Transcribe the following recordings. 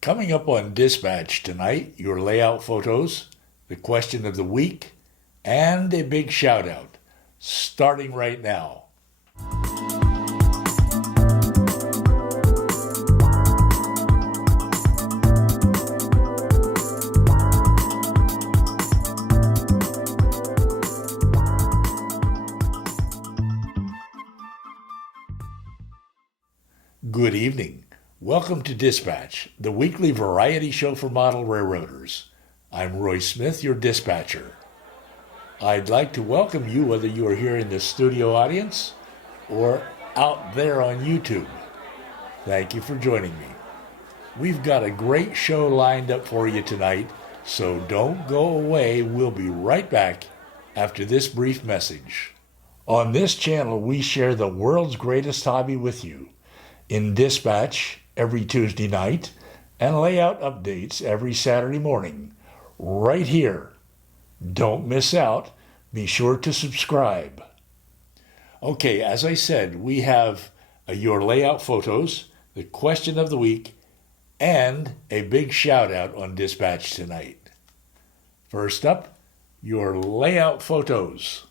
Coming up on Dispatch tonight, your layout photos, the question of the week, and a big shout out, starting right now. Good evening. Welcome to Dispatch, the weekly variety show for model railroaders. I'm Roy Smith, your dispatcher. I'd like to welcome you whether you are here in the studio audience or out there on YouTube. Thank you for joining me. We've got a great show lined up for you tonight, so don't go away. We'll be right back after this brief message. On this channel, we share the world's greatest hobby with you. In Dispatch every Tuesday night and layout updates every Saturday morning, right here. Don't miss out. Be sure to subscribe. Okay, as I said, we have your layout photos, the question of the week, and a big shout out on Dispatch tonight. First up, your layout photos.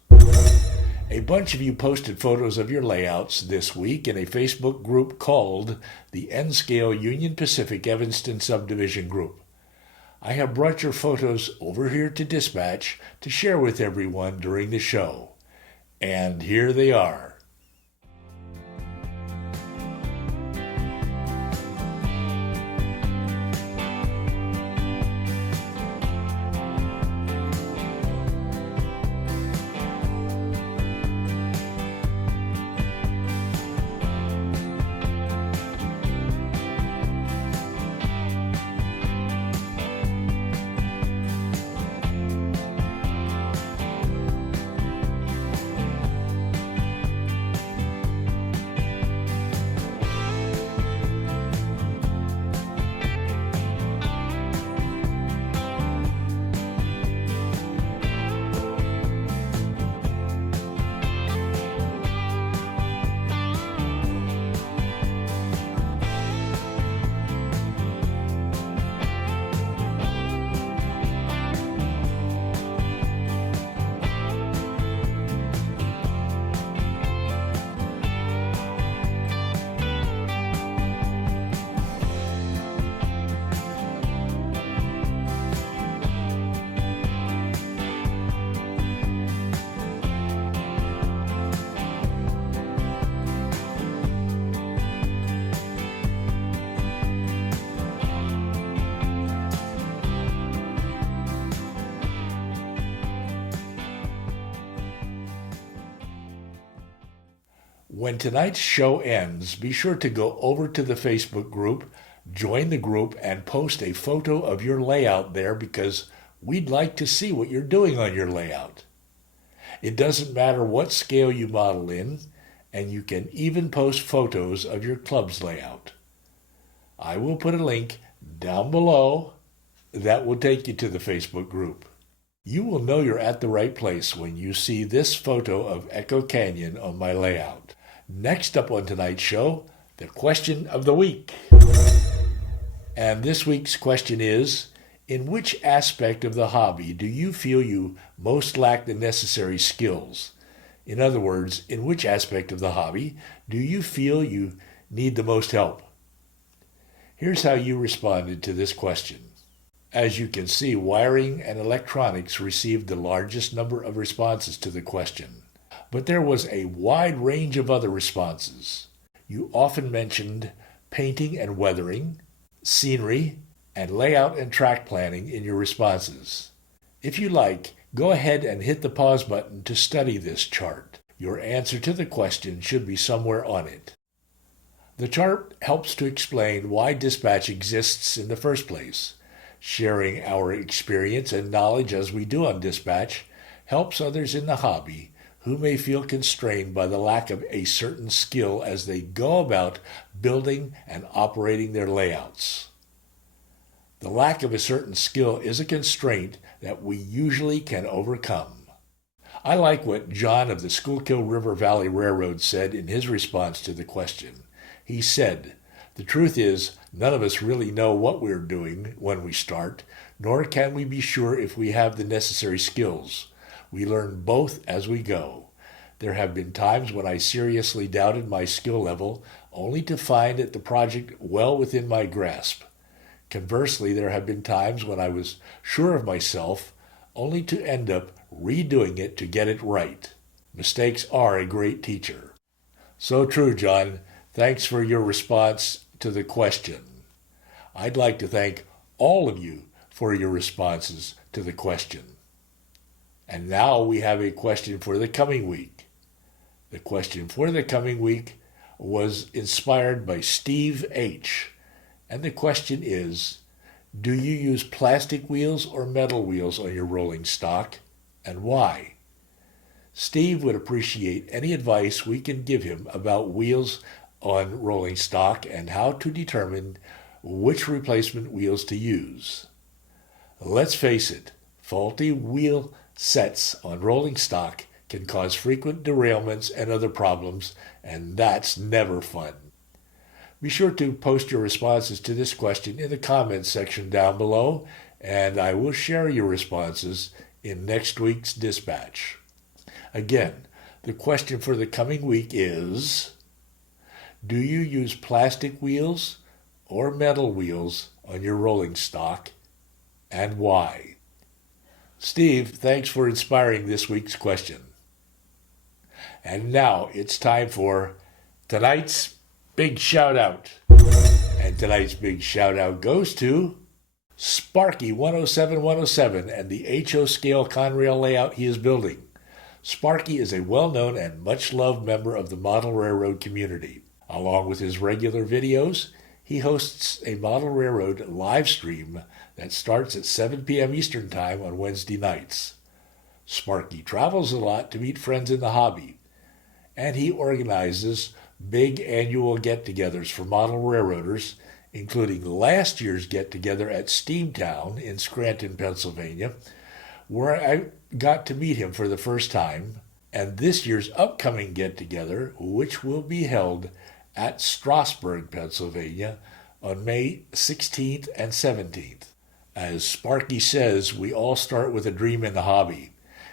A bunch of you posted photos of your layouts this week in a Facebook group called the N-Scale Union Pacific Evanston Subdivision Group. I have brought your photos over here to Dispatch to share with everyone during the show. And here they are. When tonight's show ends, be sure to go over to the Facebook group, join the group, and post a photo of your layout there because we'd like to see what you're doing on your layout. It doesn't matter what scale you model in, and you can even post photos of your club's layout. I will put a link down below that will take you to the Facebook group. You will know you're at the right place when you see this photo of Echo Canyon on my layout. Next up on tonight's show, the question of the week. And this week's question is, in which aspect of the hobby do you feel you most lack the necessary skills? In other words, in which aspect of the hobby do you feel you need the most help? Here's how you responded to this question. As you can see, wiring and electronics received the largest number of responses to the question. But there was a wide range of other responses. You often mentioned painting and weathering, scenery, and layout and track planning in your responses. If you like, go ahead and hit the pause button to study this chart. Your answer to the question should be somewhere on it. The chart helps to explain why Dispatch exists in the first place. Sharing our experience and knowledge as we do on Dispatch helps others in the hobby who may feel constrained by the lack of a certain skill as they go about building and operating their layouts. The lack of a certain skill is a constraint that we usually can overcome. I like what John of the Schuylkill River Valley Railroad said in his response to the question. He said, "The truth is, None of us really know what we're doing when we start, nor can we be sure if we have the necessary skills. We learn both as we go. There have been times when I seriously doubted my skill level, only to find the project well within my grasp. Conversely, there have been times when I was sure of myself, only to end up redoing it to get it right. Mistakes are a great teacher. So true, John. Thanks for your response to the question. I'd like to thank all of you for your responses to the question. And now we have a question for the coming week. The question for the coming week was inspired by Steve H. And the question is, do you use plastic wheels or metal wheels on your rolling stock, and why? Steve would appreciate any advice we can give him about wheels on rolling stock and how to determine which replacement wheels to use. Let's face it, faulty wheel sets on rolling stock can cause frequent derailments and other problems, and that's never fun. Be sure to post your responses to this question in the comments section down below, and I will share your responses in next week's dispatch. Again, the question for the coming week is, do you use plastic wheels or metal wheels on your rolling stock, and why? Steve, thanks for inspiring this week's question. And now it's time for tonight's Big Shoutout. And tonight's Big Shoutout goes to Sparky 107107 and the HO scale Conrail layout he is building. Sparky is a well-known and much-loved member of the model railroad community. Along with his regular videos, he hosts a model railroad live stream that starts at 7 p.m. Eastern Time on Wednesday nights. Sparky travels a lot to meet friends in the hobby, and he organizes big annual get-togethers for model railroaders, including last year's get-together at Steamtown in Scranton, Pennsylvania, where I got to meet him for the first time, and this year's upcoming get-together, which will be held at Strasburg, Pennsylvania, on May 16th and 17th. As Sparky says, we all start with a dream in the hobby.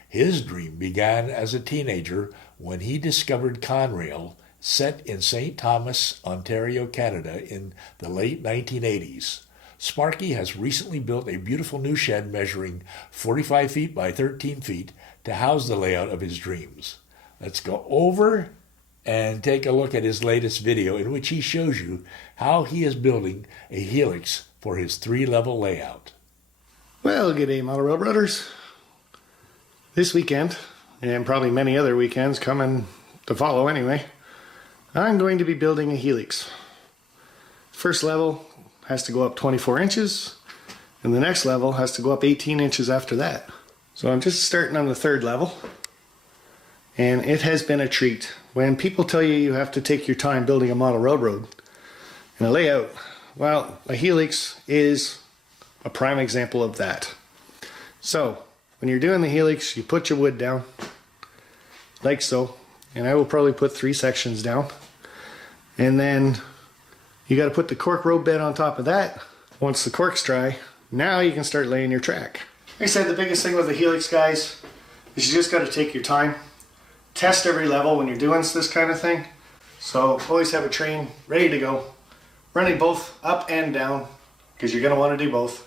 His dream began as a teenager when he discovered Conrail, set in St. Thomas, Ontario, Canada, in the late 1980s. Sparky has recently built a beautiful new shed measuring 45 feet by 13 feet to house the layout of his dreams. Let's go over and take a look at his latest video in which he shows you how he is building a helix for his 3-level layout. Well, g'day model railroaders. This weekend, and probably many other weekends coming to follow anyway, I'm going to be building a helix. First level has to go up 24 inches, and the next level has to go up 18 inches after that. So I'm just starting on the 3rd level, and it has been a treat. When people tell you you have to take your time building a model railroad and a layout, well, a helix is a prime example of that. So when you're doing the helix, you put your wood down like so, and I will probably put 3 sections down, and then you got to put the cork road bed on top of that. Once the cork's dry, now you can start laying your track. Like I said, the biggest thing with the helix, guys, is you just got to take your time. Test every level when you're doing this kind of thing. So always have a train ready to go, running both up and down, because you're going to want to do both.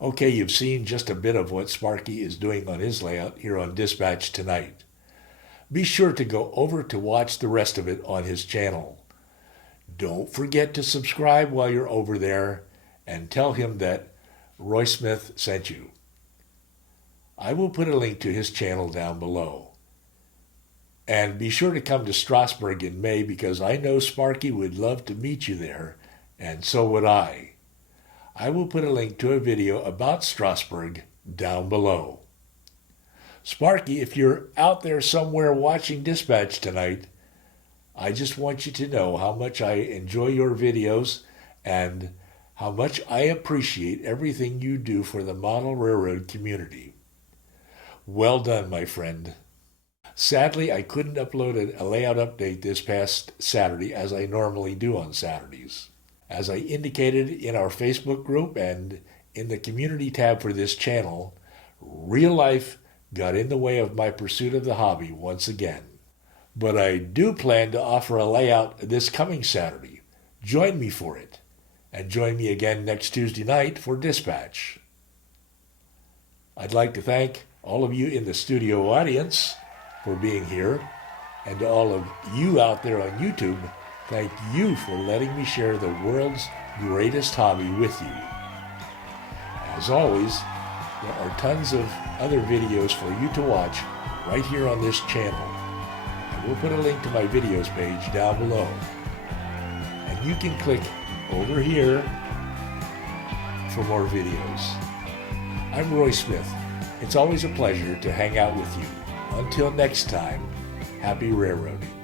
Okay, you've seen just a bit of what Sparky is doing on his layout here on Dispatch tonight. Be sure to go over to watch the rest of it on his channel. Don't forget to subscribe while you're over there and tell him that Roy Smith sent you. I will put a link to his channel down below. And be sure to come to Strasburg in May, because I know Sparky would love to meet you there, and so would I. I will put a link to a video about Strasburg down below. Sparky, if you're out there somewhere watching Dispatch tonight, I just want you to know how much I enjoy your videos and how much I appreciate everything you do for the model railroad community. Well done, my friend. Sadly, I couldn't upload a layout update this past Saturday as I normally do on Saturdays. As I indicated in our Facebook group and in the community tab for this channel, real life got in the way of my pursuit of the hobby once again. But I do plan to offer a layout this coming Saturday. Join me for it. And join me again next Tuesday night for Dispatch. I'd like to thank all of you in the studio audience for being here, and to all of you out there on YouTube, thank you for letting me share the world's greatest hobby with you. As always, there are tons of other videos for you to watch right here on this channel. I will put a link to my videos page down below. And you can click over here for more videos. I'm Roy Smith. It's always a pleasure to hang out with you. Until next time, happy railroading.